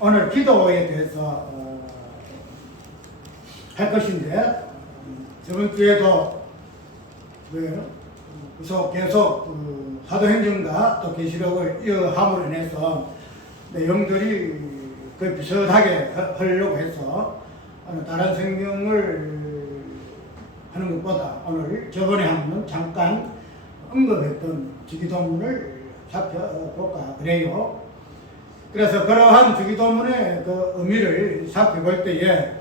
오늘 기도에 대해서 할 것인데, 저번 주에도 계속 사도행전과 또 계시록을 이어함으로 인해서 내용들이 거의 비슷하게 하려고 해서 다른 성경을 하는 것보다 오늘 저번에 한번 잠깐 언급했던 주기도문을 살펴볼까 그래요. 그래서 그러한 주기도문의 그 의미를 살펴볼 때에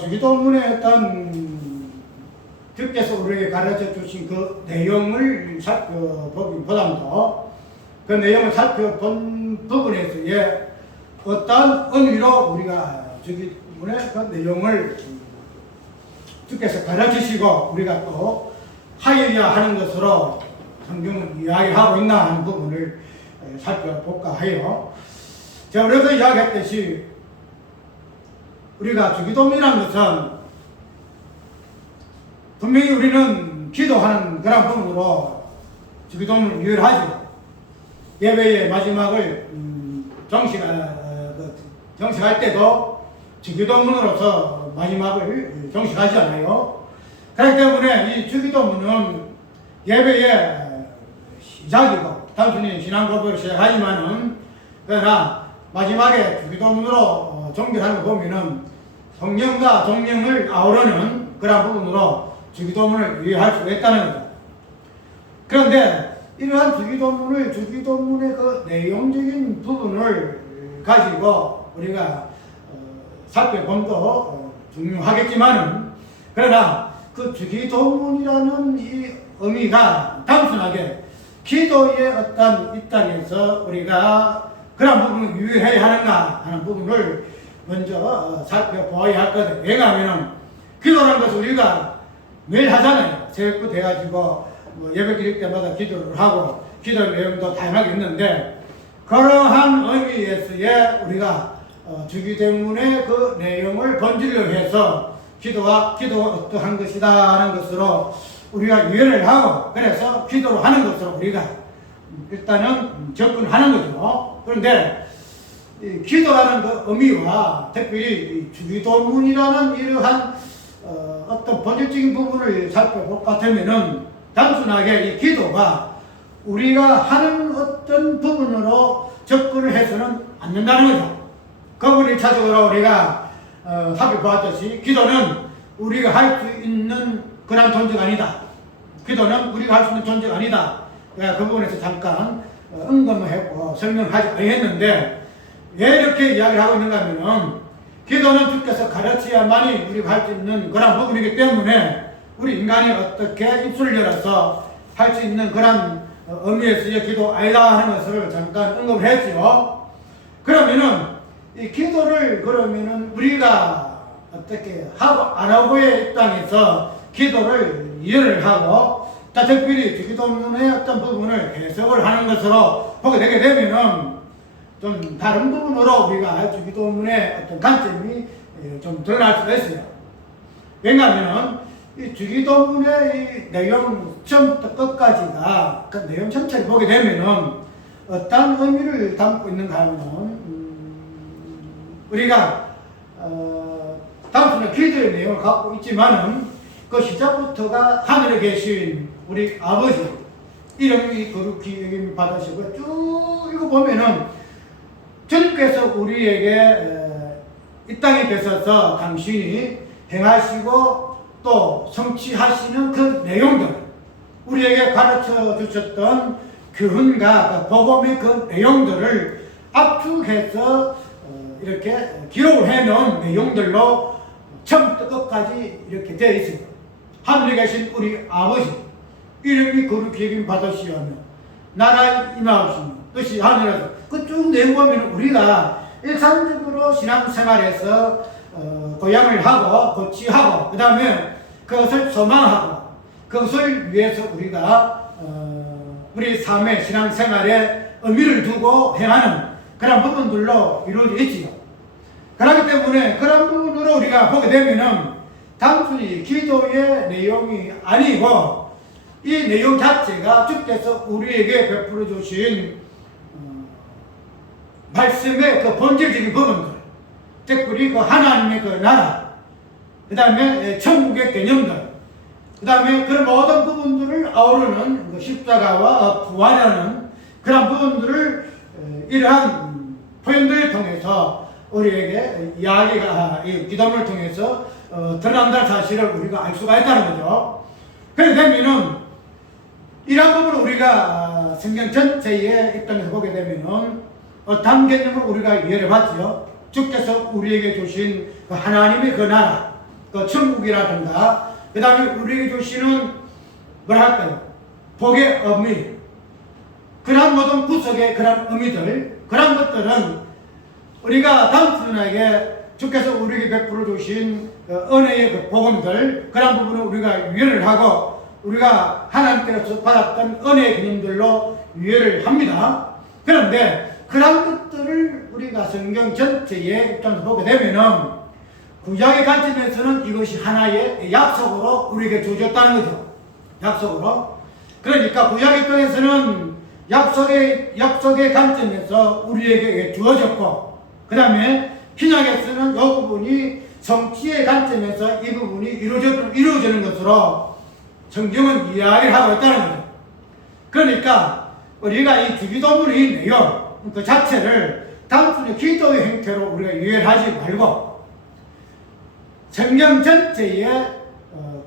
주기도문의 어떤 주께서 우리에게 가르쳐 주신 그 내용을 살펴보기보다도 그 내용을 살펴본 부분에서의 어떤 의미로 우리가 주기도문의 그 내용을 주께서 가르치시고 우리가 또 하여야 하는 것으로 성경을 이야기하고 있나 하는 부분을 살펴볼까 해요. 제가 그래서 이야기했듯이 우리가 주기도문이라는 것은 분명히 우리는 기도하는 그런 부분으로 주기도문을 유일하죠. 예배의 마지막을 정식할 때도 주기도문으로서 마지막을 정식하지 않아요. 그렇기 때문에 이 주기도문은 예배의 시작이고 단순히 신앙 고백을 시작하지만은 그러나 마지막에 주기도문으로 종결하는 거 보면은 성령과 종령을 아우르는 그런 부분으로 주기도문을 이해할 수가 있다는 거죠. 그런데 이러한 주기도문의 그 내용적인 부분을 가지고 우리가 살펴봄도 중요하겠지만은 그러나 그 주기도문이라는 이 의미가 단순하게 기도의 어떤 이 땅에서 우리가 그런 부분을 유의해야 하는가 하는 부분을 먼저 살펴보아야 할 거거든요. 왜냐하면 기도라는 것을 우리가 매일 하잖아요. 새벽부터 해가지고 예배 드릴 때마다 기도를 하고 기도 내용도 다양하게 있는데 그러한 의미에서의 우리가 주기도문의 그 내용을 본질로 해서 기도가 어떠한 것이다 하는 것으로 우리가 이해를 하고 그래서 기도를 하는 것으로 우리가 일단은 접근하는 거죠. 그런데 이 기도라는 그 의미와 특별히 주기도문이라는 이러한 어떤 본질적인 부분을 살펴볼 것 같으면은 단순하게 이 기도가 우리가 하는 어떤 부분으로 접근을 해서는 안 된다는 거죠. 그분이 차적으로 우리가 살펴보았듯이 기도는 우리가 할 수 있는 그런 존재가 아니다. 기도는 우리가 할 수 있는 존재가 아니다. 그 부분에서 잠깐 언급을 했고 설명하지 않았는데 왜 이렇게 이야기를 하고 있는가 하면은 기도는 주께서 가르쳐야만이 우리가 할 수 있는 그런 부분이기 때문에 우리 인간이 어떻게 입술을 열어서 할 수 있는 그런 의미에서의 기도 아니다 하는 것을 잠깐 언급을 했죠. 그러면은 이 기도를 그러면은 우리가 어떻게 하고 안 하고의 입장에서 기도를 이해를 하고 특별히 주기도문의 어떤 부분을 해석을 하는 것으로 보게 되게 되면은 좀 다른 부분으로 우리가 주기도문의 어떤 관점이 좀 드러날 수가 있어요. 왜냐하면 이 주기도문의 이 내용 처음부터 끝까지가 그 내용 전체를 보게 되면은 어떤 의미를 담고 있는가 하면은 우리가 단순히 기도의 내용을 갖고 있지만은 그 시작부터가 하늘에 계신 우리 아버지 이름이 거룩히 여김 받으시고 쭉 이거 보면은 주님께서 우리에게 이 땅에 계셔서 당신이 행하시고 또 성취하시는 그 내용들 우리에게 가르쳐 주셨던 교훈과 그 복음의 그 내용들을 압축해서 이렇게 기록을 해놓은 내용들로 처음부터 끝까지 이렇게 되어 있습니다. 하늘에 계신 우리 아버지 이름이 거룩히 여김 받으시오며 나라 임하옵시며 뜻이 하늘에서 그쭉 내용 보면 우리가 일상적으로 신앙생활에서 고향을 하고 고치하고 그 다음에 그것을 소망하고 그것을 위해서 우리가 우리 삶의 신앙생활에 의미를 두고 행하는 그런 부분들로 이루어져 있지요. 그렇기 때문에 그런 부분으로 우리가 보게 되면은 단순히 기도의 내용이 아니고 이 내용 자체가 주께서 우리에게 베풀어 주신 말씀의 그 본질적인 부분들, 특별히 그 하나님의 그 나라, 그 다음에 천국의 개념들, 그 다음에 그런 모든 부분들을 아우르는 그 십자가와 부활하는 그런 부분들을 이러한 표현들을 통해서 우리에게 이야기가, 이 기도를 통해서 드러난다는 사실을 우리가 알 수가 있다는 거죠. 그렇게 되면은 이러한 부분을 우리가 성경 전체의 입장에서 보게 되면은 어떤 개념을 우리가 이해를 받지요. 주께서 우리에게 주신 그 하나님의 그 나라, 그 천국이라든가, 그 다음에 우리에게 주시는 뭐랄까요, 복의 의미, 그런 모든 구속의 그런 의미들, 그런 것들은 우리가 단순하게 주께서 우리에게 베풀어 주신 은혜의 그 복음들, 그런 부분을 우리가 유예를 하고 우리가 하나님께로서 받았던 은혜의 개념들로 유예를 합니다. 그런데 그런 것들을 우리가 성경 전체의 입장에서 보게 되면은 구약의 관점에서는 이것이 하나의 약속으로 우리에게 주어졌다는 거죠. 약속으로. 그러니까 구약 입장에서는 약속의 관점에서 우리에게 주어졌고, 그 다음에 신약에서는 이 부분이 성취의 관점에서 이 부분이 이루어지는 것으로 성경은 이야기를 하고 있다는 거죠. 그러니까 우리가 이 주기도문의 내용 그 자체를 단순히 기도의 형태로 우리가 이해를 하지 말고 성경 전체의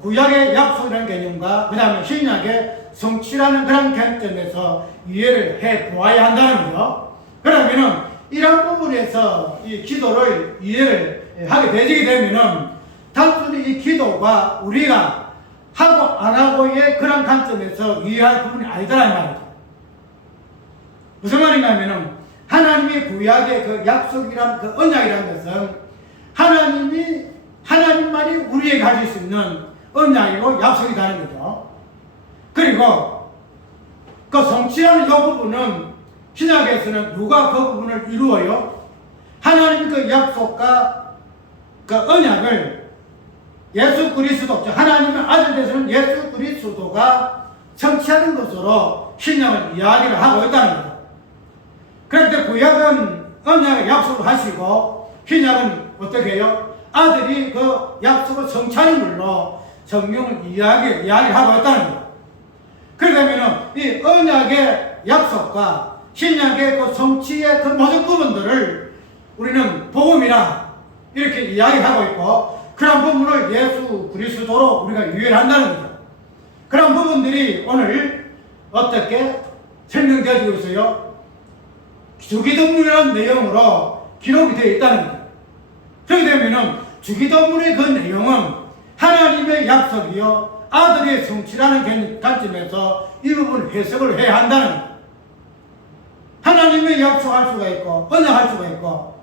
구약의 약속이라는 개념과 그 다음에 신약의 성취라는 그런 관점에서 이해를 해 보아야 한다는 거죠. 그러면은 이런 부분에서 이 기도를 이해를 하게 되게 되면은 단순히 이 기도가 우리가 하고 안 하고의 그런 관점에서 이해할 부분이 아니다라는 말이죠. 무슨 말인가 하면은 하나님의 구약의 그 약속이란 그 언약이라는 것은 하나님만이 우리에게 가질 수 있는 언약이고 약속이라는 거죠. 그리고 그 성취라는 이 부분은 신약에서는 누가 그 부분을 이루어요? 하나님 그 약속과 그 언약을 예수 그리스도, 하나님의 아들 되시는 예수 그리스도가 성취하는 것으로 신약은 이야기를 하고 있다는 거죠. 그런데 구약은 언약의 약속을 하시고 신약은 어떻게 해요? 아들이 그 약속을 성취하는 걸로 성경을 이야기를 하고 있다는 거예요. 그러면은 이 언약의 약속과 신약의 그 성취의 그 모든 부분들을 우리는 복음이라 이렇게 이야기하고 있고, 그런 부분을 예수 그리스도로 우리가 이해를 한다는 거죠. 그런 부분들이 오늘 어떻게 설명되어지고 있어요? 주기도문이라는 내용으로 기록이 되어 있다는 거예요. 그렇게 되면은 주기도문의 그 내용은 하나님의 약속이요 아들의 성취라는 관점에서 이 부분을 해석을 해야 한다는 거예요. 하나님의 약속할 수가 있고 언약할 수가 있고,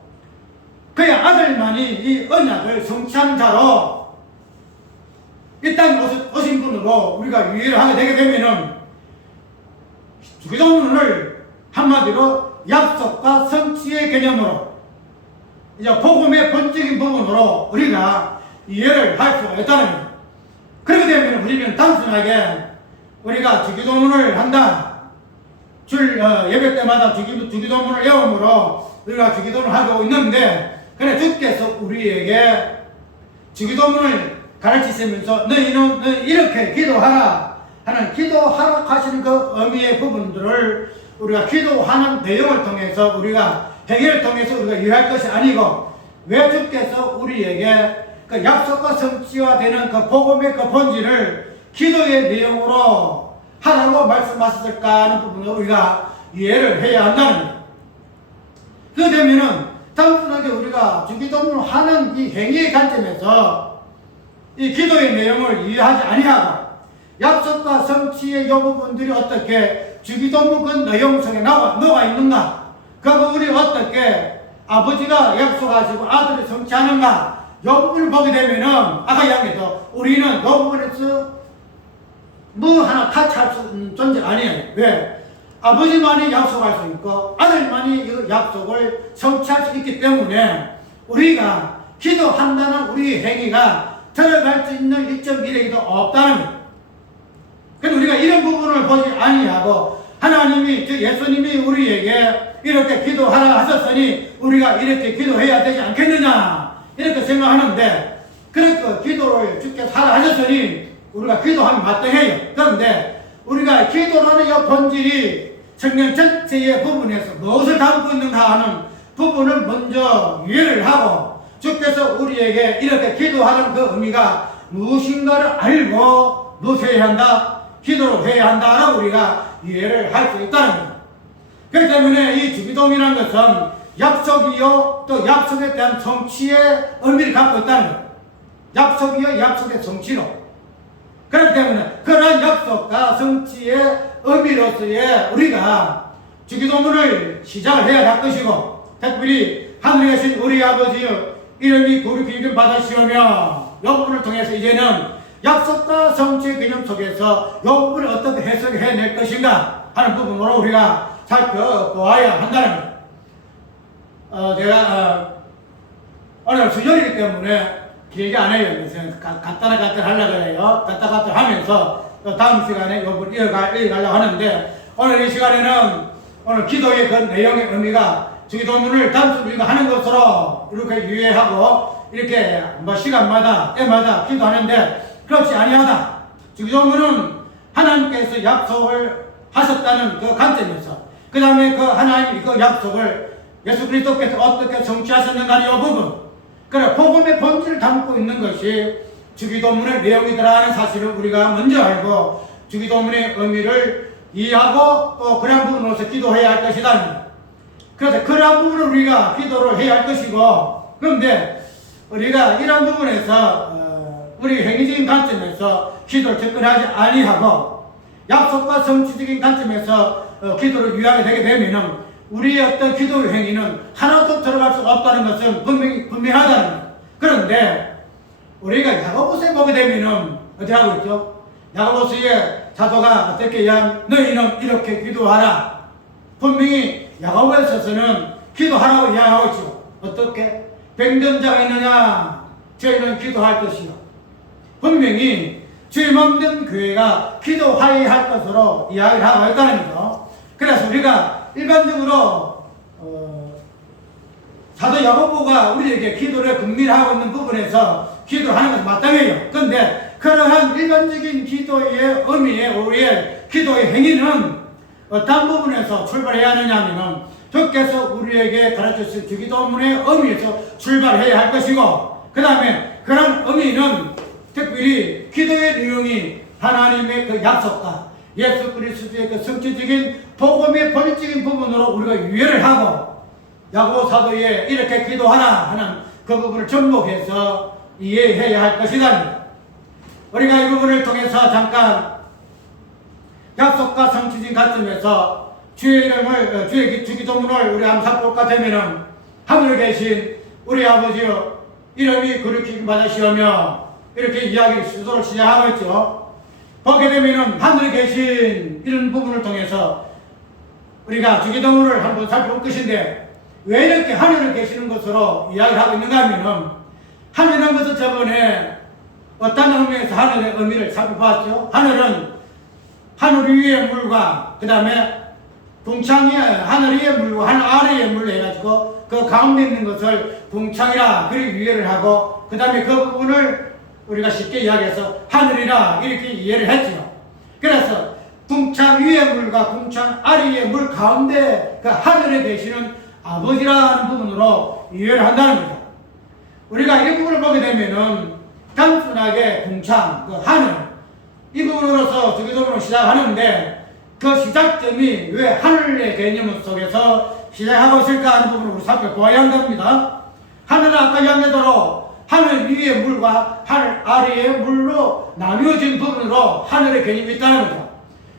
그야 아들만이 이 언약을 성취하는 자로 이 땅에 오신 분으로 우리가 유예를 하게 되게 되면은 주기도문을 한마디로 약속과 성취의 개념으로 이제 복음의 본적인 부분으로 우리가 이해를 할 수가 있다는 거예요. 그렇게 되면 우리는 단순하게 우리가 주기도문을 한다, 예배 때마다 주기도문을 외움으로 우리가 주기도문을 하고 있는데, 그래 주께서 우리에게 주기도문을 가르치시면서 너희는 이렇게 기도하라 하는 기도하라 하시는 그 의미의 부분들을 우리가 기도하는 내용을 통해서 우리가 행위를 통해서 우리가 이해할 것이 아니고, 왜 주께서 우리에게 그 약속과 성취와 되는 그 복음의 그 본질을 기도의 내용으로 하라고 말씀하셨을까 하는 부분을 우리가 이해를 해야 한다는 거예요. 그렇게 되면은 단순하게 우리가 주기도문을 하는 이 행위의 관점에서 이 기도의 내용을 이해하지 아니하고 약속과 성취의 이 부분들이 어떻게 주기도문 그 내용 속에 녹아 있는가, 그 부분이 어떻게 아버지가 약속하시고 아들이 성취하는가, 이 부분을 보게 되면은 아까 이야기했죠. 우리는 이 부분에서 뭐 하나 타치할 수 있는 존재가 아니에요. 왜? 아버지만이 약속할 수 있고 아들만이 이 약속을 성취할 수 있기 때문에 우리가 기도한다는 우리 행위가 들어갈 수 있는 일점 미래도 없다는 거예요. 근데 우리가 이런 부분을 보지 아니하고 하나님이, 즉 예수님이 우리에게 이렇게 기도하라 하셨으니 우리가 이렇게 기도해야 되지 않겠느냐 이렇게 생각하는데, 그러니까 기도를 주께서 하라 하셨으니 우리가 기도하면 마땅해요. 그런데 우리가 기도라는 이 본질이 성경 전체의 부분에서 무엇을 담고 있는가 하는 부분을 먼저 이해를 하고, 주께서 우리에게 이렇게 기도하는 그 의미가 무엇인가를 알고 무엇을 해야 한다? 기도를 해야 한다라고 우리가 이해를 할 수 있다는 겁니다. 그렇기 때문에 이 주기도문이라는 것은 약속이요 또 약속에 대한 성취의 의미를 갖고 있다는 거예요. 약속이요 약속의 성취로. 그렇기 때문에 그러한 약속과 성취의 의미로서의 우리가 주기도문을 시작을 해야 할 것이고, 특별히 하늘에 계신 우리 아버지여 이름이 거룩히 여김 받으시오며, 이 부분을 통해서 이제는 약속과 성취의 개념 속에서 이 부분을 어떻게 해석해낼 것인가 하는 부분으로 우리가 살펴보아야 한다는 거예요. 제가 오늘 수요일이기 때문에 길게 안 해요. 간단하게 하려고 해요. 간단하게 하면서 다음 시간에 이 부분 이어가려고 하는데, 오늘 이 시간에는 오늘 기도의 그 내용의 의미가 주기도문을 단순히 우리가 하는 것으로 이렇게 이해하고 이렇게 시간마다 때마다 기도하는데 그렇지 아니하다. 주기도문은 하나님께서 약속을 하셨다는 그 관점에서, 그 다음에 그 하나님이 그 약속을 예수 그리스도께서 어떻게 성취하셨는가 이 부분, 그래 복음의 본질을 담고 있는 것이 주기도문의 내용이더라는 사실을 우리가 먼저 알고 주기도문의 의미를 이해하고 또 그러한 부분으로서 기도해야 할 것이다. 그래서 그러한 부분을 우리가 기도를 해야 할 것이고, 그런데 우리가 이러한 부분에서 우리 행위적인 관점에서 기도를 접근하지 아니하고 약속과 성취적인 관점에서 기도를 유하게 되게 되면은 우리의 어떤 기도 행위는 하나도 들어갈 수 없다는 것은 분명하다는 거예요. 그런데 우리가 야고보서에 보게 되면은 어떻게 하고 있죠? 야고보서의 사도가 어떻게 이야기하면 너희는 이렇게 기도하라. 분명히 야고보에 있어서는 기도하라고 이야기하고 있죠. 어떻게? 병든 자가 있느냐? 저희는 기도할 것이요. 분명히 주님 없는 교회가 기도하여야 할 것으로 이야기를 하고 있다는 거. 그래서 우리가 일반적으로 사도 야고보가 우리에게 기도를 긍휼하고 있는 부분에서 기도를 하는 것은 마땅해요. 그런데 그러한 일반적인 기도의 의미에 우리의 기도의 행위는 어떤 부분에서 출발해야 하느냐 하면 주께서 우리에게 가르쳐주신 주기도문의 의미에서 출발해야 할 것이고, 그 다음에 그런 의미는 특별히 기도의 내용이 하나님의 그 약속과 예수 그리스도의 그 성취적인 복음의 본질적인 부분으로 우리가 이해를 하고 야고보 사도에 이렇게 기도하라 하는 그 부분을 접목해서 이해해야 할 것이다. 우리가 이 부분을 통해서 잠깐 약속과 성취적인 관점에서 주의 이름을 주의 주기도문을 우리 한번 살펴볼까 되면은 하늘에 계신 우리 아버지여 이름이 거룩히 받으시오며 이렇게 이야기를 수도를 시작하고 있죠. 보게 되면은 하늘에 계신 이런 부분을 통해서 우리가 주기도문을 한번 살펴볼 것인데, 왜 이렇게 하늘에 계시는 것으로 이야기를 하고 있는가 하면은 하늘이라는 것은 저번에 어떤 의미에서 하늘의 의미를 살펴봤죠. 하늘은 하늘 위의 물과 그 다음에 궁창이 하늘 위의 물과 하늘 아래의 물로 해가지고 그 가운데 있는 것을 궁창이라 그렇게 이해를 하고, 그 다음에 그 부분을 우리가 쉽게 이야기해서 하늘이라 이렇게 이해를 했죠. 그래서 궁창 위의 물과 궁창 아래의 물 가운데 그 하늘에 계시는 아버지라는 부분으로 이해를 한다는 거죠. 우리가 이 부분을 보게 되면은 단순하게 궁창, 그 하늘 이 부분으로서 주기도문을 시작하는데 그 시작점이 왜 하늘의 개념 속에서 시작하고 있을까 하는 부분을 우리 살펴보아야 한답니다. 하늘은 아까 이야기하도록 하늘 위의 물과 하늘 아래의 물로 나뉘어진 부분으로 하늘의 개념이 있다는 거죠.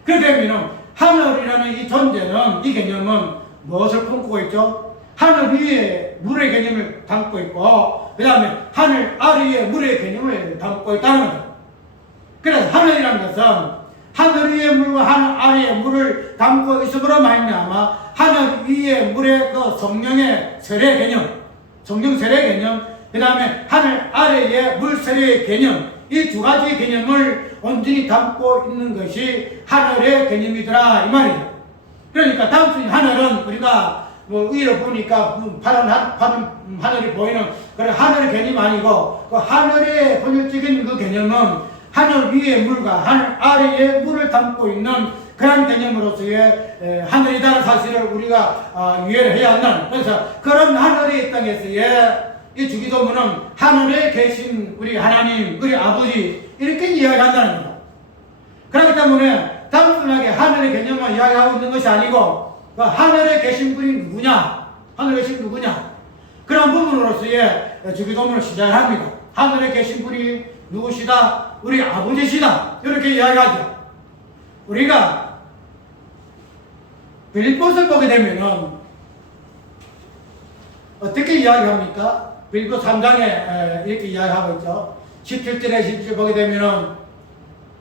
그렇게 되면 하늘이라는 이 존재는, 이 개념은 무엇을 품고 있죠? 하늘 위에 물의 개념을 담고 있고, 그 다음에 하늘 아래의 물의 개념을 담고 있다는 거죠. 그래서 하늘이라는 것은 하늘 위의 물과 하늘 아래의 물을 담고 있음으로 말미암아 하늘 위의 물의 그 성령의 세례 개념, 성령 세례 개념, 그 다음에 하늘 아래의 물 세례의 개념, 이 두 가지 개념을 온전히 담고 있는 것이 하늘의 개념이더라 이 말이에요. 그러니까 단순히 하늘은 우리가 뭐 위로 보니까 파란 하늘이 보이는 그런 하늘의 개념이 아니고 그 하늘의 본질적인 그 개념은 하늘 위의 물과 하늘 아래의 물을 담고 있는 그런 개념으로서의 하늘이라는 사실을 우리가 이해를 해야 한다는. 그래서 그런 하늘의 땅에서의 이 주기도문은 하늘에 계신 우리 하나님, 우리 아버지 이렇게 이야기한다는 겁니다. 그렇기 때문에 단순하게 하늘의 개념만 이야기하고 있는 것이 아니고 그 하늘에 계신 분이 누구냐, 하늘에 계신 누구냐 그런 부분으로서의 주기도문을 시작합니다. 하늘에 계신 분이 누구시다? 우리 아버지시다. 이렇게 이야기하죠. 우리가 빌립보서를 보게 되면은 어떻게 이야기합니까? 빌립보 3장에 이렇게 이야기하고 있죠. 17절에 17절 보게 되면은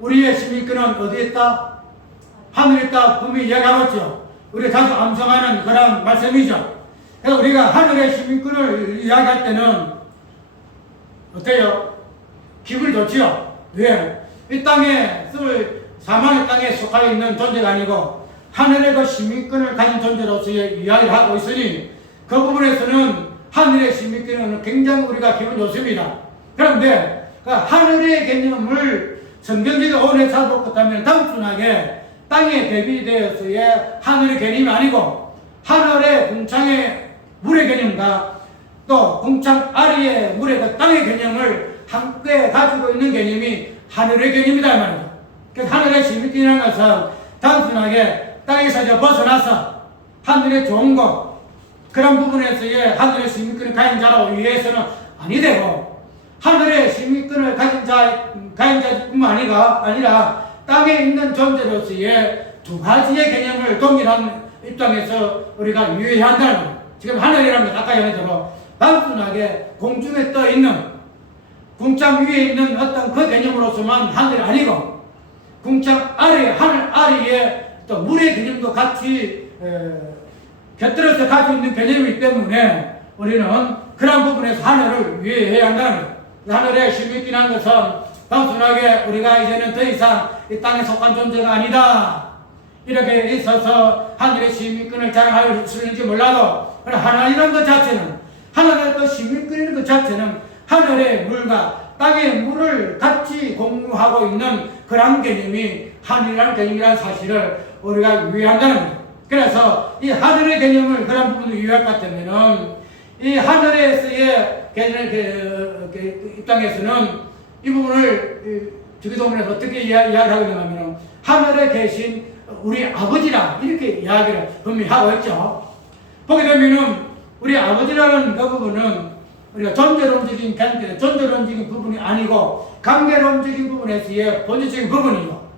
우리의 시민권은 어디에 있다? 하늘에 있다. 분명히 이야기하고 있죠. 우리가 자주 암송하는 그런 말씀이죠. 그래서 우리가 하늘의 시민권을 이야기할 때는 어때요? 기분이 좋지요. 왜? 이 땅에 사망의 땅에 속하여 있는 존재가 아니고 하늘의 그 시민권을 가진 존재로서의 이야기를 하고 있으니 그 부분에서는 하늘의 시민권은 굉장히 우리가 기분 좋습니다. 그런데 그 하늘의 개념을 성경적으로 오래 찾아보겠다면 단순하게 땅에 대비되어서의 하늘의 개념이 아니고 하늘의 궁창의 물의 개념과 또 궁창 아래의 물의 그 땅의 개념을 함께 가지고 있는 개념이 하늘의 개념이다 이 말이죠. 그래서 하늘의 시민권이라는 것은 단순하게 땅에서 벗어나서 하늘의 좋은 것 그런 부분에서의 하늘의 시민권을 가진 자로 위해서는 아니 되고 하늘의 시민권을 가진 자뿐만 아니라 땅에 있는 존재로서의 두 가지의 개념을 동일한 입장에서 우리가 유의해야 한다는 거예요. 지금 하늘이라는 것 아까 얘기했대로 단순하게 공중에 떠 있는 궁창 위에 있는 어떤 그 개념으로서만 하늘이 아니고 궁창 아래 하늘 아래에 또 물의 개념도 같이 곁들여서 가지고 있는 개념이기 때문에 우리는 그런 부분에서 하늘을 위해야 한다는 거예요. 하늘의 시민권이라는 것은 단순하게 우리가 이제는 더 이상 이 땅에 속한 존재가 아니다 이렇게 있어서 하늘의 시민권을 자랑할 수 있는지 몰라도 하나님이라는 것 자체는 하늘의 그 시민권이라는 것 자체는 하늘의 물과 땅의 물을 같이 공유하고 있는 그런 개념이 하늘이라는 개념이라는 사실을 우리가 유의한다는 거예요. 그래서 이 하늘의 개념을 그런 부분을 유의할 것 같으면은 이 하늘에서의 입장에서는 이 부분을 주기도문에서 어떻게 이야기하고 있냐면 하늘에 계신 우리 아버지라 이렇게 이야기를 분명히 하고 있죠. 보게 되면은 우리 아버지라는 그 부분은 우리가 존재론적인 부분이 아니고 관계론적인 부분에서의 본질적인 부분이죠.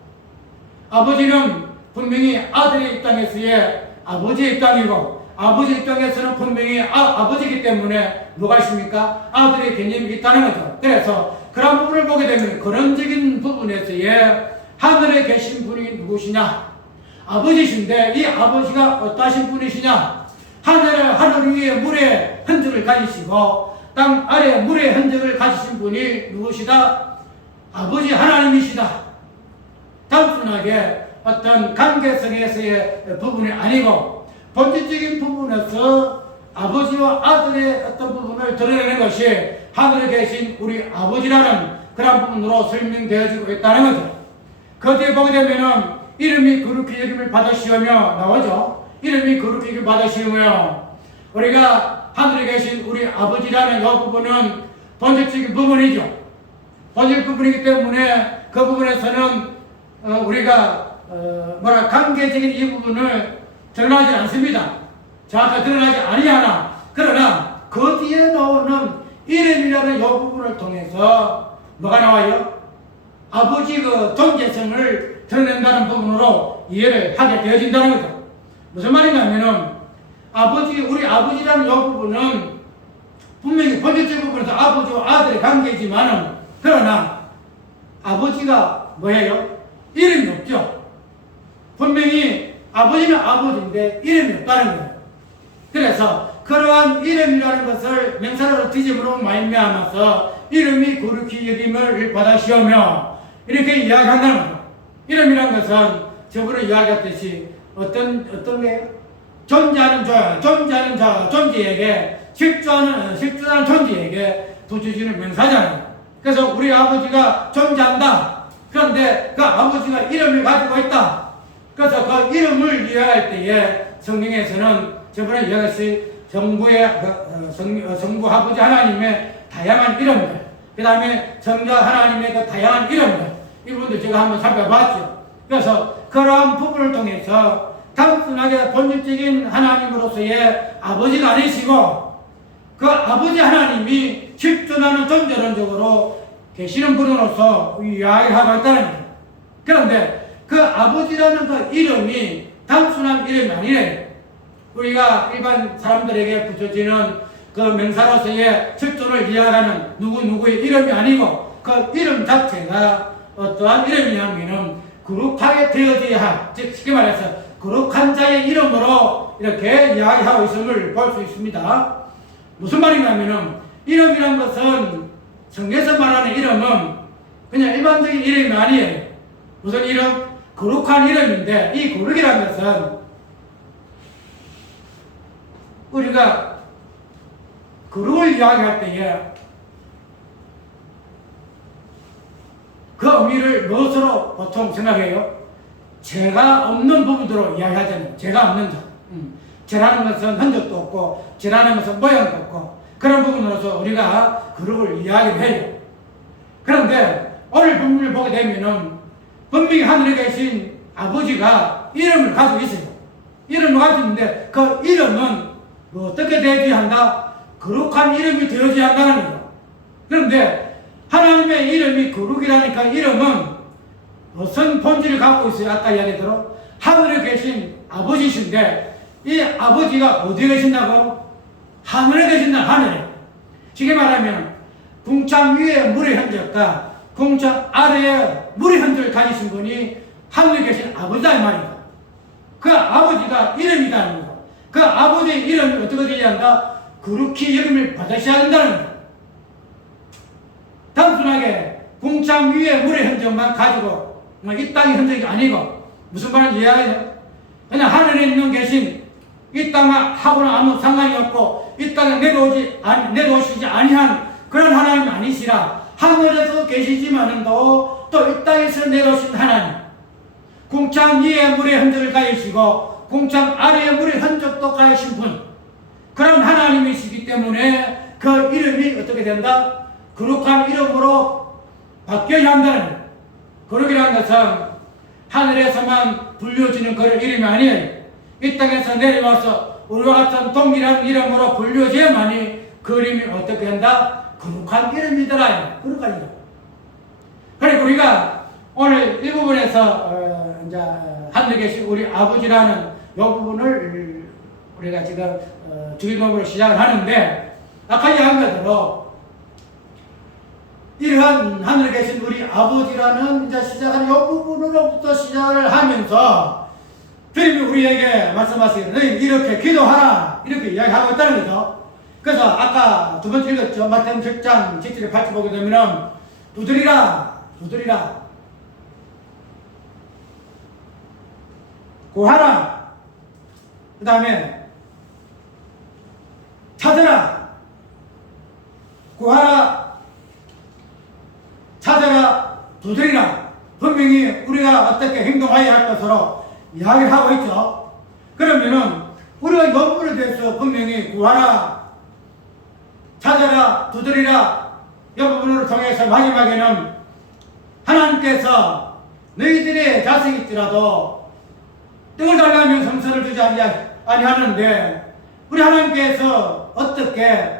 아버지는 분명히 아들의 입장에서의 아버지의 입장이고 아버지 입장에서는 분명히 아버지이기 때문에 뭐가 있습니까? 아들의 개념이 있다는 거죠. 그래서 그런 부분을 보게 되면 그런적인 부분에서의 하늘에 계신 분이 누구시냐? 아버지신데 이 아버지가 어떠신 분이시냐? 하늘 위에 물의 흔적을 가지시고 땅 아래 물의 흔적을 가지신 분이 누구시다? 아버지 하나님이시다. 단순하게 어떤 관계성에서의 부분이 아니고 본질적인 부분에서 아버지와 아들의 어떤 부분을 드러내는 것이 하늘에 계신 우리 아버지라는 그런 부분으로 설명되어지고 있다는 거죠. 그 뒤에 보게 되면은 이름이 거룩히 여김을 받으시오며 나오죠. 이름이 거룩히 여김을 받으시오며 우리가 하늘에 계신 우리 아버지라는 이 부분은 본질적인 부분이죠. 본질 부분이기 때문에 그 부분에서는 우리가 관계적인 이 부분을 드러나지 않습니다. 정확하게 드러나지 아니하나 그러나 그 뒤에 나오는 이름이라는 이 부분을 통해서 뭐가 나와요? 아버지 그 존재성을 드러낸다는 부분으로 이해를 하게 되어진다는 거죠. 무슨 말이냐면은 우리 아버지라는 이 부분은 분명히 본질적인 부분에서 아버지와 아들의 관계이지만은 그러나 아버지가 뭐예요? 이름이 없죠. 분명히 아버지는 아버지인데 이름이 없다는 거예요. 그래서 그러한 이름이라는 것을 명사로 뒤집으로 말미암아서 이름이 거룩히 여김을 받으시오며 이렇게 이야기한다는 거예요. 이름이라는 것은 저번에 이야기했듯이 어떤 게 존재하는 자, 존재에게 실존하는 존재에게 붙여지는 명사잖아요. 그래서 우리 아버지가 존재한다. 그런데 그 아버지가 이름을 가지고 있다. 그래서 그 이름을 이해할 때에 성경에서는 저번에 이야기했듯이 성부 아버지 하나님의 다양한 이름들, 그 다음에 성자 하나님의 그 다양한 이름들, 이 부분도 제가 한번 살펴봤죠. 그래서 그러한 부분을 통해서 단순하게 본질적인 하나님으로서의 아버지가 아니시고 그 아버지 하나님이 실존하는 존재론적으로 계시는 분으로서 이야기하고 있다는 거예요. 그런데 그 아버지라는 그 이름이 단순한 이름이 아니래요. 우리가 일반 사람들에게 붙여지는 그 명사로서의 실존을 이야기하는 누구누구의 이름이 아니고 그 이름 자체가 어떠한 이름이냐면은 거룩하게 되어져야 할, 즉 쉽게 말해서 거룩한 자의 이름으로 이렇게 이야기하고 있음을 볼 수 있습니다. 무슨 말이냐면은 이름이란 것은 성경에서 말하는 이름은 그냥 일반적인 이름이 아니에요. 무슨 이름? 거룩한 이름인데 이 거룩이라는 것은 우리가 거룩을 이야기할 때에 그 의미를 무엇으로 보통 생각해요? 죄가 없는 부분으로 이야기하잖아요. 죄가 없는 자. 죄라는 것은 흔적도 없고 죄라는 것은 모양도 없고 그런 부분으로서 우리가 거룩을 이야기를 해요. 그런데 오늘 본문을 보게 되면은 분명히 하늘에 계신 아버지가 이름을 가지고 있어요. 이름을 가지고 있는데 그 이름은 어떻게 되어져야 한다? 거룩한 이름이 되어져야 한다는 거죠. 그런데 하나님의 이름이 거룩이라니까 이름은 무슨 본질을 갖고 있어요? 아까 이야기대로 하늘에 계신 아버지신데 이 아버지가 어디에 계신다고? 하늘에 계신다. 하늘에. 쉽게 말하면 궁창 위에 물의 흔적과 궁창 아래에 물의 흔적을 가지신 분이 하늘에 계신 아버지다 이 말입니다. 그 아버지가 이름이다는 거고 그 아버지의 이름이 어떻게 되어야 한다? 거룩히 여김을 받으셔야 한다는 거예요. 단순하게 궁창 위에 물의 흔적만 가지고 이 땅의 흔적이 아니고 무슨 말인지 이해하세요? 그냥 하늘에 있는 계신 이 땅하고는 아무 상관이 없고 이 땅에 내려오시지 아니한 그런 하나님 아니시라. 하늘에서 계시지만도 또 이 땅에서 내려오신 하나님, 궁창 위에 물의 흔적을 가지시고 궁창 아래에 물의 흔적도 가지신 분, 그런 하나님이시기 때문에 그 이름이 어떻게 된다? 거룩한 이름으로 바뀌어야 한다는 거예요. 거룩이라는 것은 하늘에서만 불려지는 그런 이름이 아니에요. 이 땅에서 내려와서 우리와 같은 동일한 이름으로 불려져야만이 그 이름이 어떻게 한다? 거룩한 이름이더라. 거룩한 이름. 그리고 우리가 오늘 이 부분에서 이제 하늘에 계신 우리 아버지라는 이 부분을 우리가 지금 주기도문으로 시작을 하는데 아까 이야기한 것대로 이러한 하늘에 계신 우리 아버지라는 이제 시작한 이 부분으로부터 시작을 하면서 주님이 우리에게 말씀하시기를 너희 이렇게 기도하라 이렇게 이야기하고 있다는 거죠. 그래서 아까 두 번째 읽었죠. 마태복음 7장 7절에 8절 보게 되면은 두드리라 구하라 그 다음에 찾으라 구하라 찾아라 두드리라. 분명히 우리가 어떻게 행동해야 할 것으로 이야기를 하고 있죠. 그러면은 우리가 이 부분에 대해서 분명히 구하라 찾아라 두드리라 이 부분을 통해서 마지막에는 하나님께서 너희들의 자식일지라도 떡을 달라면 성소를 주지 아니하는데 우리 하나님께서 어떻게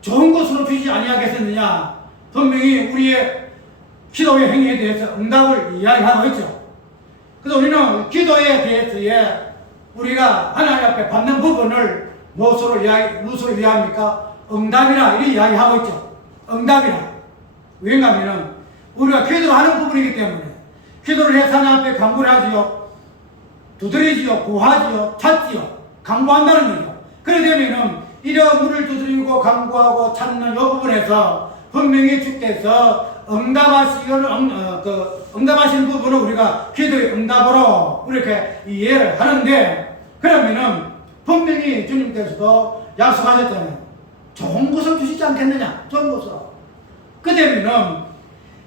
좋은 것으로 주지 아니하겠느냐. 분명히 우리의 기도의 행위에 대해서 응답을 이야기하고 있죠. 그래서 우리는 기도에 대해서 우리가 하나님 앞에 받는 부분을 무엇으로 이야기합니까? 응답이라 이렇게 이야기하고 있죠. 응답이라. 왜냐 하면 우리가 기도하는 부분이기 때문에 기도를 해서 하나님 앞에 간구를 하지요. 두드리지요. 구하지요. 찾지요. 강구한다는 거죠. 그래 되면은 이런 물을 두드리고 강구하고 찾는 이 부분에서 분명히 주께서 응답하시는 부분을 우리가 기도의 응답으로 이렇게 이해를 하는데, 그러면은 분명히 주님께서도 약속하셨잖아요. 좋은 것을 주시지 않겠느냐? 좋은 것으로. 그 되면은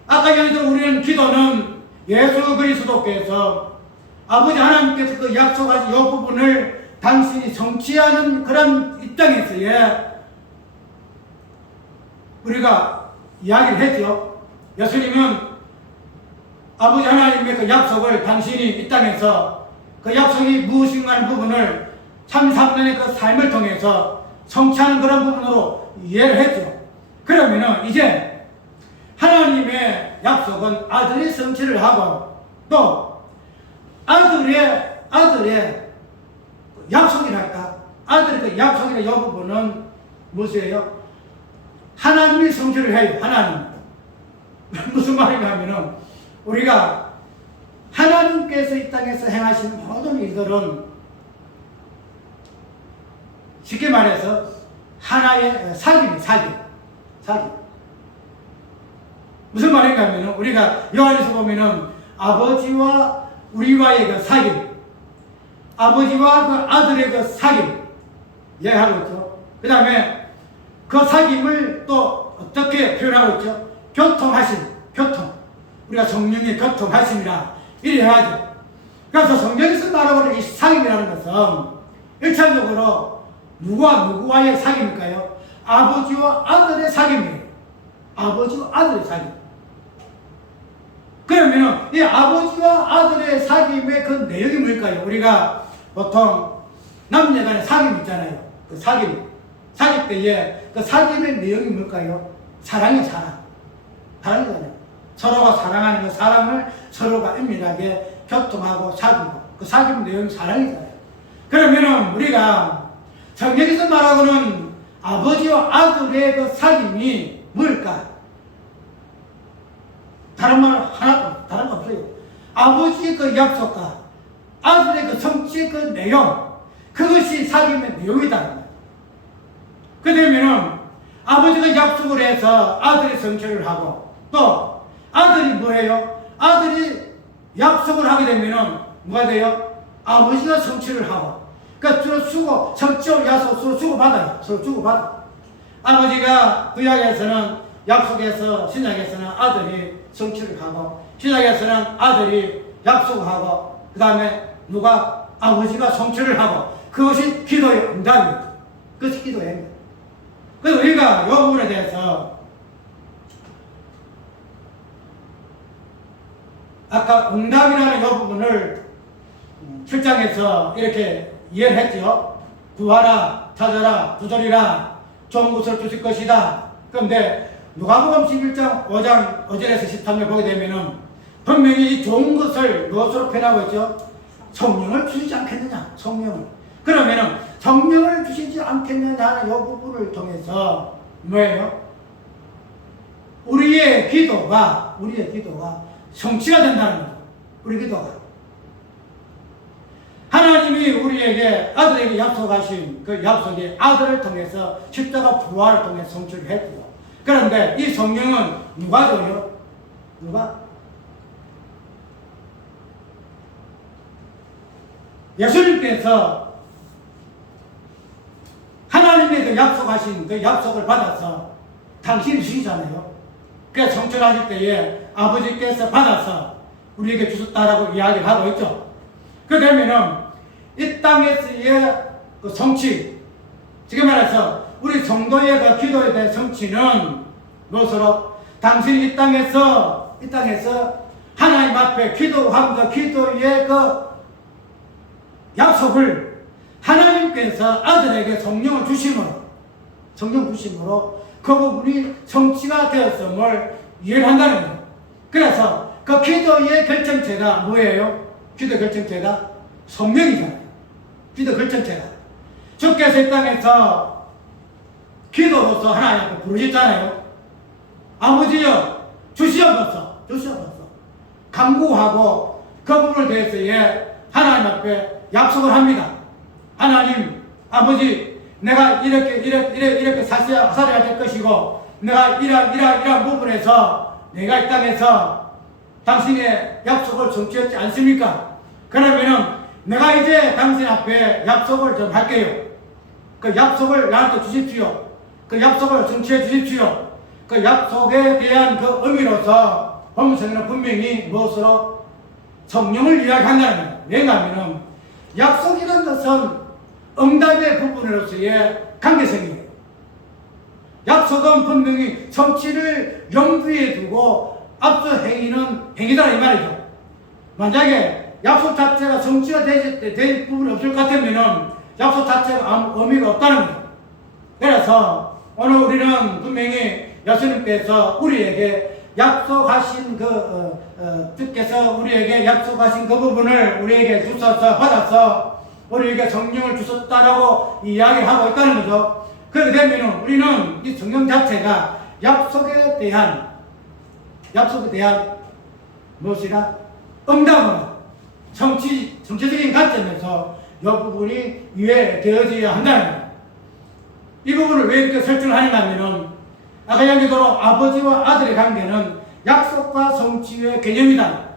아까 여기서 우리는 기도는 예수 그리스도께서 아버지 하나님께서 그 약속하신 이 부분을 당신이 성취하는 그런 입장에서의 우리가 이야기를 했죠. 예수님은 아버지 하나님의 그 약속을 당신이 이 땅에서 그 약속이 무엇인가 하는 부분을 33년의 그 삶을 통해서 성취하는 그런 부분으로 이해를 했죠. 그러면은 이제 하나님의 약속은 아들이 성취를 하고 또 아들의 약속이랄까? 아들의 그 약속이라는 이 부분은 무엇이에요? 하나님이 성취를 해요. 하나님. 무슨 말인가 하면은 우리가 하나님께서 이 땅에서 행하시는 모든 일들은 쉽게 말해서 하나의 사귐. 무슨 말인가 하면은 우리가 요한에서 보면은 아버지와 우리와의 그 사귐, 아버지와 그 아들의 그 사귐 얘기하고 있죠. 그 다음에 그 사귐을 또 어떻게 표현하고 있죠? 교통. 우리가 성령의 교통하심이라 이래 하죠. 그래서 성경에서 말하고 있는 이 사귐이라는 것은 일차적으로 누구와 누구와의 사귐일까요? 아버지와 아들의 사귐이에요. 아버지와 아들의 사귐. 그러면은 이 아버지와 아들의 사귐의 그 내용이 뭘까요? 우리가 보통 남녀간의 사귐 있잖아요. 그 사귐 때에 그 사귐의 내용이 뭘까요? 사랑이잖아요. 서로가 사랑하는 그 사랑을 서로가 은밀하게 교통하고 사귀고 그 사귐 내용이 사랑이잖아요. 그러면은 우리가 성경에서 말하고는 아버지와 아들의 그 사귐이 뭘까? 다른 말 하나도 다른 거 없어요. 아버지의 그 약속과 아들의 그 성취의 그 내용, 그것이 사귐의 내용이다. 그 되면은 아버지가 약속을 해서 아들이 성취를 하고 또 아들이 뭐예요? 아들이 약속을 하게 되면은 뭐가 돼요? 아버지가 성취를 하고, 그러니까 서로 성취와 약속 서로 주고받아요. 서로 주고받아. 아버지가 구약에서는 약속해서 신약에서는 아들이 성취를 하고, 신약에서는 아들이 약속하고, 그 다음에 누가 아버지가 성취를 하고, 그것이 기도의 응답입니다. 그것이 기도의 응답. 그래서 우리가 이 부분에 대해서 아까 응답이라는 이 부분을 7장에서 이렇게 이해를 했죠. 구하라, 찾아라, 두드리라, 좋은 것을 주실 것이다. 그런데 누가복음 11장 5장 5절에서 13절 보게 되면은 분명히 이 좋은 것을 무엇으로 표현하고 있죠? 성령을 주시지 않겠느냐? 성령을. 그러면은 성령을 주시지 않겠느냐 하는 이 부분을 통해서 뭐예요? 우리의 기도가 성취가 된다는 거죠. 우리 기도가. 하나님이 우리에게 아들에게 약속하신 그 약속이 아들을 통해서 십자가 부활을 통해 성취를 했고요. 그런데 이 성령은 누가 줘요? 누가? 예수님께서 하나님의 그 약속하신 그 약속을 받아서 당신이 주시잖아요. 그래서 성취하실 때에 아버지께서 받아서 우리에게 주셨다라고 이야기를 하고 있죠. 그 되면은 이 땅에서의 그 성취, 지금 말해서 우리 성도의 그 기도에 대한 성취는 무엇으로? 당신이 이 땅에서 하나님 앞에 기도한 그 기도의 그 약속을 하나님께서 아들에게 성령 주심으로 그 부분이 성취가 되었음을 이해를 한다는 거예요. 그래서 그 기도의 결정체가 뭐예요? 기도 결정체가 성령이잖아요. 기도 결정체가. 주께서 이 땅에서 기도로서 하나님 앞에 부르셨잖아요. 아버지여 주시옵소서. 간구하고 그 부분에 대해서 하나님 앞에 약속을 합니다. 하나님 아버지 내가 이렇게 살아야 될 것이고 내가 이러한 부분에서 내가 이 땅에서 당신의 약속을 성취했지 않습니까? 그러면은 내가 이제 당신 앞에 약속을 좀 할게요. 그 약속을 나한테 주십시오. 그 약속을 성취해 주십시오. 그 약속에 대한 그 의미로서 본성에는 분명히 무엇으로 성령을 이야기한다는 거예요. 왜냐하면 약속이라는 것은 응답의 부분으로서의 관계성이에요. 약속은 분명히 성취를 염두에 두고 앞서 행위는 행위다 이 말이죠. 만약에 약속 자체가 성취가 될 부분이 없을 것 같으면 약속 자체가 아무 의미가 없다는 거죠. 그래서 오늘 우리는 분명히 예수님께서 우리에게 약속하신 주께서 우리에게 약속하신 그 부분을 우리에게 주셔서 받아서 우리에게 성령을 주셨다라고 이야기하고 있다는 거죠. 그렇게 되면 우리는 이 성령 자체가 약속에 대한 무엇이라 응답으로 정치적인 관점에서 이 부분이 이해되어져야 한다는 거예요. 이 부분을 왜 이렇게 설정을 하는가 하면 아까 얘기대로 아버지와 아들의 관계는 약속과 성취의 개념이다.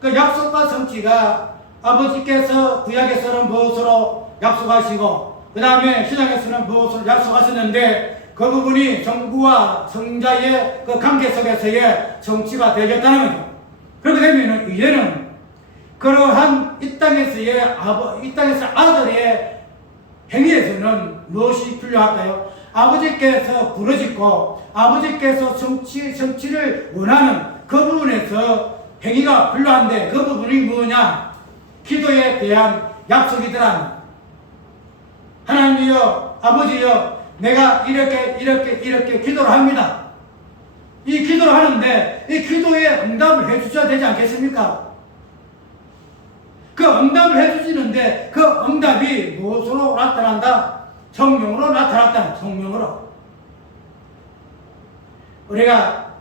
그 약속과 성취가 아버지께서 구약에서는 무엇으로 약속하시고 그 다음에 신약에서는 무엇을 약속하셨는데 그 부분이 성부와 성자의 그 관계 속에서의 성취가 되겠다는 거죠. 그렇게 되면 이제는 그러한 이 땅에서 아들의 행위에서는 무엇이 필요할까요? 아버지께서 부르짖고 아버지께서 성취를 원하는 그 부분에서 행위가 필요한데 그 부분이 뭐냐? 기도에 대한 약속이더라. 하나님이여 아버지여 내가 이렇게 기도를 합니다. 이 기도를 하는데 이 기도에 응답을 해주셔야 되지 않겠습니까? 그 응답을 해주시는데 그 응답이 무엇으로 나타난다? 성령으로 나타났다. 성령으로. 우리가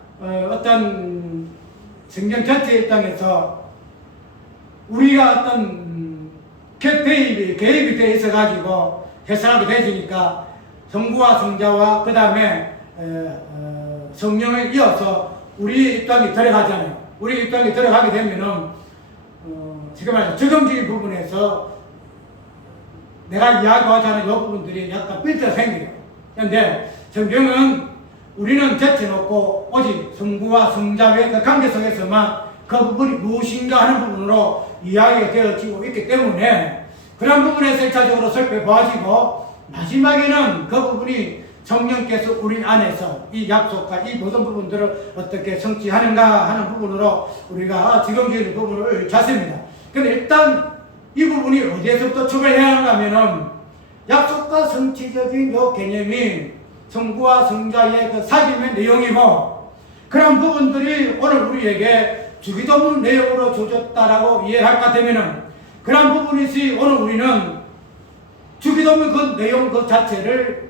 어떤 성경 전체의 입장에서 우리가 어떤 개입이 되어 있어가지고 해석하게 되니까 성부와 성자와 그 다음에 성령을 이어서 우리 입장이 들어가잖아요. 우리 입장이 들어가게 되면은 지금 말해서 적용적인 부분에서 내가 이야기하자는 이 부분들이 약간 삐뚤어 생겨요. 그런데 성경은 우리는 제쳐놓고 오직 성부와 성자의 그 관계 속에서만 그 부분이 무엇인가 하는 부분으로 이야기가 되어지고 있기 때문에 그런 부분에서 1차적으로 살펴보아지고 마지막에는 그 부분이 성령께서 우리 안에서 이 약속과 이 모든 부분들을 어떻게 성취하는가 하는 부분으로 우리가 적용적인 부분을 찾습니다. 근데 일단 이 부분이 어디에서부터 출발해야 하는가 하면은 약속과 성취적인 요 개념이 성부와 성자의 그 사귐의 내용이고 그런 부분들이 오늘 우리에게 주기도문 내용으로 주어졌다라고 이해를 할 것 같으면은 그런 부분이지 오늘 우리는 주기도문 그 내용 그 자체를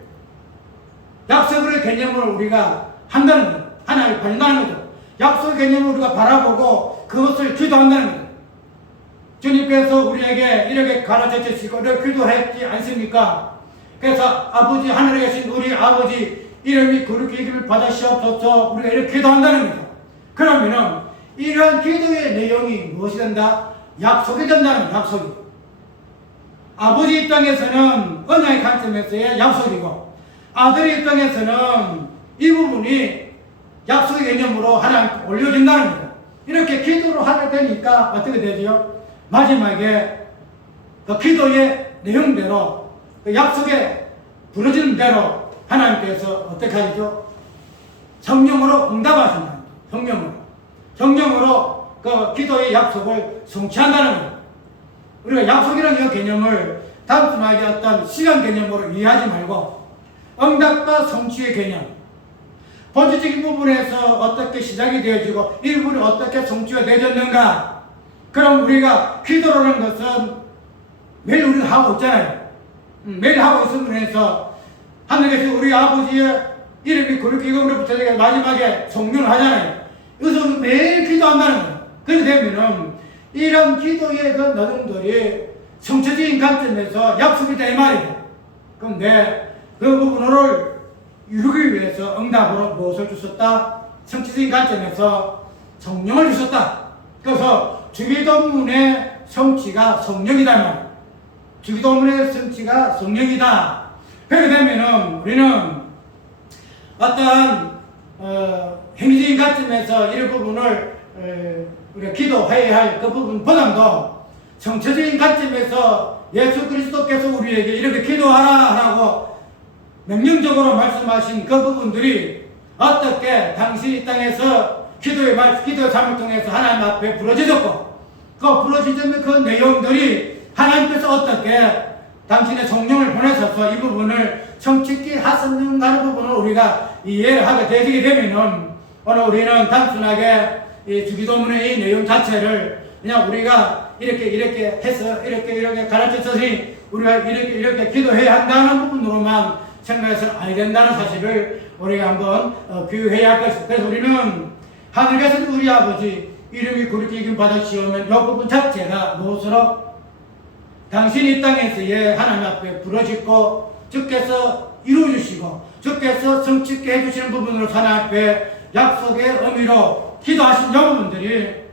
약속의 개념을 우리가 한다는 거예요. 하나님 받는다는 거죠. 약속의 개념을 우리가 바라보고 그것을 기도한다는 거예요. 주님께서 우리에게 이렇게 가르쳐 주시고 이렇게 기도했지 않습니까? 그래서 아버지 하늘에 계신 우리 아버지 이름이 그렇게 이름을 받으시옵소서 우리가 이렇게 기도한다는 거죠. 그러면은 이런 기도의 내용이 무엇이 된다? 약속이 된다는 거예요. 약속이. 아버지 입장에서는 언약의 관점에서의 약속이고 아들의 입장에서는 이 부분이 약속의 개념으로 하나님께 올려진다는 거예요. 이렇게 기도를 하게 되니까 어떻게 되죠? 마지막에 그 기도의 내용대로 그 약속에 부르짖는 대로 하나님께서 어떻게 하시죠? 성령으로 응답하신다. 성령으로 그 기도의 약속을 성취한다는 거예요. 우리가 약속이라는 이 개념을 단순하게 어떤 시간 개념으로 이해하지 말고 응답과 성취의 개념, 본질적인 부분에서 어떻게 시작이 되어지고 이 부분이 어떻게 성취가 되어졌는가. 그럼 우리가 기도라는 것은 매일 우리가 하고 있잖아요. 매일 하고 있으면서 하늘에 계신 우리 아버지의 이름이 그렇게 이거부터 마지막에 성령을 하잖아요. 여기서 매일 기도한다는 거예요. 그렇게 되면은 이런 기도의 그 내용들이 성체적인 관점에서 약속이다 이 말이다. 그런데 그 부분을 이루기 위해서 응답으로 무엇을 주셨다? 성체적인 관점에서 성령을 주셨다. 그래서 주기도문의 성취가 성령이다 말이야. 주기도문의 성취가 성령이다. 그렇게 되면은 우리는 어떠한 행위적인 관점에서 이 부분을 우리가 기도해야 할 그 부분보다도 정체적인 관점에서 예수 그리스도께서 우리에게 이렇게 기도하라 하라고 명령적으로 말씀하신 그 부분들이 어떻게 당시 이 땅에서 기도의 삶을 통해서 하나님 앞에 부러져졌고 그 부러져진 그 내용들이 하나님께서 어떻게 당신의 성령을 보내셔서 이 부분을 성취케 하셨는가 하는 부분을 우리가 이해를 하게 되게 되면은 오늘 우리는 단순하게 이 주기도문의 이 내용 자체를 그냥 우리가 이렇게 해서 이렇게 가르쳤으니 우리가 이렇게 기도해야 한다는 부분으로만 생각해서는 아니 된다는 사실을 우리가 한번 교육해야 할 것입니다. 그래서 우리는 하늘 계신 우리 아버지 이름이 그렇게 이름 받으시오면 이 부분 자체가 무엇으로 당신이 이 땅에서의 하나님 앞에 부러지고 주께서 이루어주시고 주께서 성취케 해주시는 부분으로 하나님 앞에 약속의 의미로 기도하신 여러분들이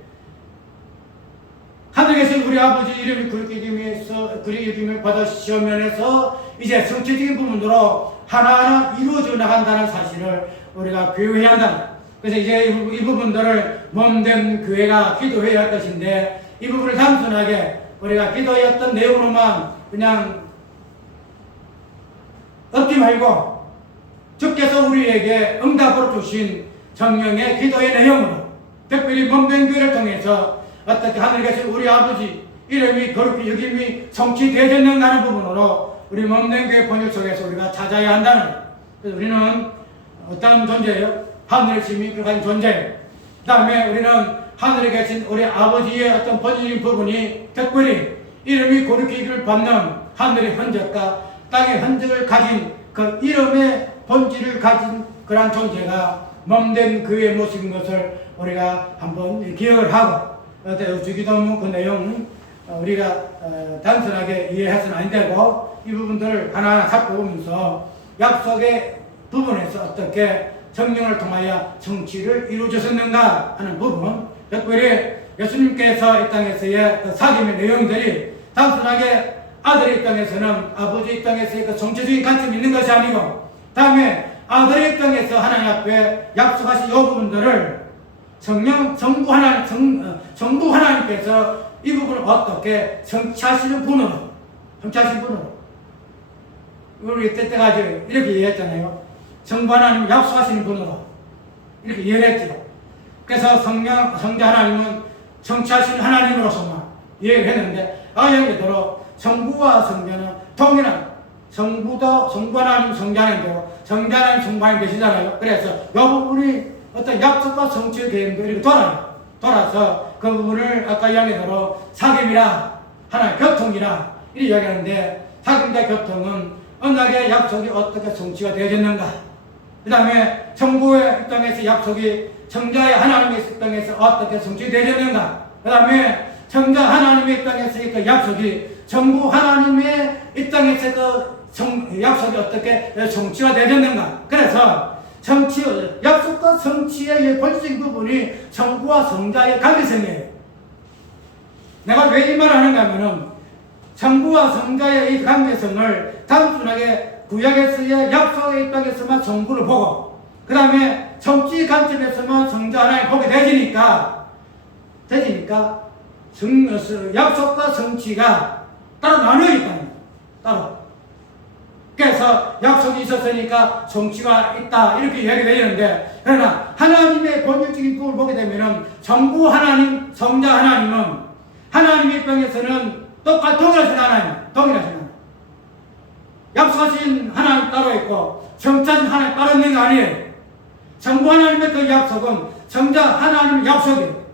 하늘에 계신 우리 아버지 이름이 그렇게 이름을 받으시오면에서 이제 성취적인 부분으로 하나하나 이루어져 나간다는 사실을 우리가 교육해야 한다. 그래서 이제 이 부분들을 몸된 교회가 기도해야 할 것인데 이 부분을 단순하게 우리가 기도의 어떤 내용으로만 그냥 얻지 말고 주께서 우리에게 응답으로 주신 성령의 기도의 내용으로 특별히 몸된 교회를 통해서 어떻게 하늘에 계신 우리 아버지 이름이 거룩히 여김이 성취되어졌는가 하는 부분으로 우리 몸된 교회 번역 속에서 우리가 찾아야 한다는. 그래서 우리는 어떤 존재예요? 하늘의 힘이 가진 존재예요. 그 다음에 우리는 하늘에 계신 우리 아버지의 어떤 본질적인 부분이 특별히 이름이 거룩히 여김을 받는 하늘의 흔적과 땅의 흔적을 가진 그 이름의 본질을 가진 그러한 존재가 몸된 그의 모습인 것을 우리가 한번 기억을 하고 주기도문 그 내용 우리가 단순하게 이해해서는 안 되고 이 부분들을 하나하나 살펴보면서 약속의 부분에서 어떻게 성령을 통하여 성취를 이루어졌는가 하는 부분 특별히 예수님께서 이 땅에서의 그 사귐의 내용들이 단순하게 아들의 입장에서는 아버지 입장에서의 그 정체적인 관점이 있는 것이 아니고 다음에 아들의 입장에서 하나님 앞에 약속하신 이 부분들을 정부 하나님께서 이 부분을 어떻게 성취하시는 분으로 우리 때까지 이렇게 이해했잖아요. 정부 하나님 약속하시는 분으로 이렇게 이해했죠. 그래서 성자 하나님은 성취하시는 하나님으로서만 이해를 했는데 여기대로 정부와 성자는 동일한 정부 하나님 성자 하나님대로 성자 하나님 성부 하나님 계시잖아요. 그래서 이 부분이 어떤 약속과 성취의 개념도 이렇게 돌아서 그 부분을 아까 이야기대로 사귐이라 하나의 교통이라 이렇게 이야기하는데 사귐과 교통은 언약의 약속이 어떻게 성취가 되어졌는가 그 다음에 정부의 입장에서 약속이 성자의 하나님의 입장에서 어떻게 성취되어졌는가 그 다음에 성자 하나님의 입장에서의 그 약속이 정부 하나님의 입장에서 그 약속이 어떻게 성취가 되어졌는가 그래서 약속과 성취의 본질적인 부분이 정부와 성자의 관계성이에요. 내가 왜 이 말을 하는가 하면은 정부와 성자의 이 관계성을 단순하게 구약에서의 약속의 입장에서만 정부를 보고 그 다음에 성취 관점에서만 성자 하나를 보게 되지니까 약속과 성취가 따로 나눠 있다는 따로. 그래서 약속이 있었으니까 성취가 있다 이렇게 이야기되는데 그러나 하나님의 본질적인 부분을 보게 되면은 정부 하나님, 성자 하나님은 하나님의 입장에서는 동일하신 하나님. 약속하신 하나님 따로 있고 성취하신 하나님 따로 있는 거 아니에요. 정부 하나님의 그 약속은 성자 하나님의 약속이에요.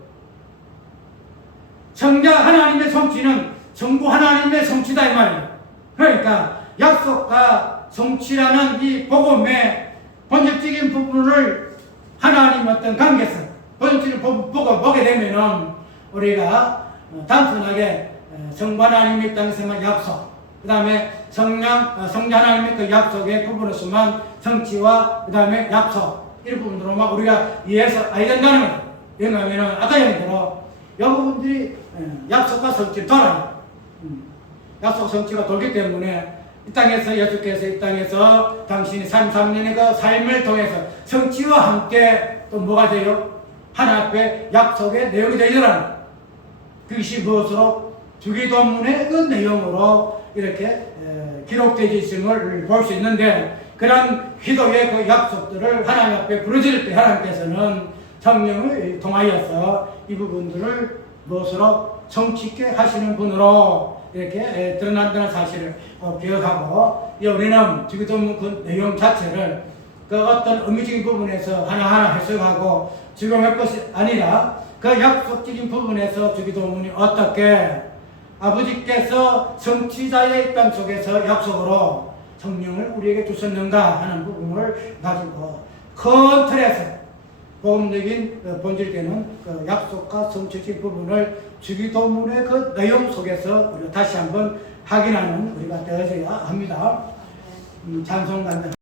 성자 하나님의 성취는 정부 하나님의 성취다 이 말이에요. 그러니까 약속과 성취라는 이 복음의 본질적인 부분을 하나님 어떤 관계성, 본질적인 부분을 보게 되면은 우리가 단순하게 성부 하나님의 땅에서만 약속, 그 다음에 성령 하나님의 그 약속의 부분에서만 성취와 그 다음에 약속, 이런 부분으로만 우리가 이해해서 알게 된다는 거예요. 왜냐하면 아까 얘기대로 여러분들이 약속과 성취를 돌아요. 약속 성취가 돌기 때문에 이 땅에서 예수께서 이 땅에서 당신이 33년의 그 삶을 통해서 성취와 함께 또 뭐가 돼요? 하나님 앞에 약속의 내용이 되더라는 그것이 무엇으로? 주기도문의 그 내용으로 이렇게 기록되어 있음을 볼 수 있는데, 그런 기도의 그 약속들을 하나님 앞에 부르짖을 때 하나님께서는 성령을 통하여서 이 부분들을 무엇으로? 성취케 하시는 분으로 이렇게 드러난다는 사실을 기억하고, 우리는 주기도문 그 내용 자체를 그 어떤 의미적인 부분에서 하나하나 해석하고 적용할 것이 아니라 그 약속적인 부분에서 주기도문이 어떻게 아버지께서 성취자의 입장 속에서 약속으로 성령을 우리에게 주셨는가 하는 부분을 가지고 큰 틀에서 복음적인 본질되는 그 약속과 성취적인 부분을 주기도문의 그 내용 속에서 우리가 다시 한번 확인하는 우리가 되어져야 합니다. 찬송 간다.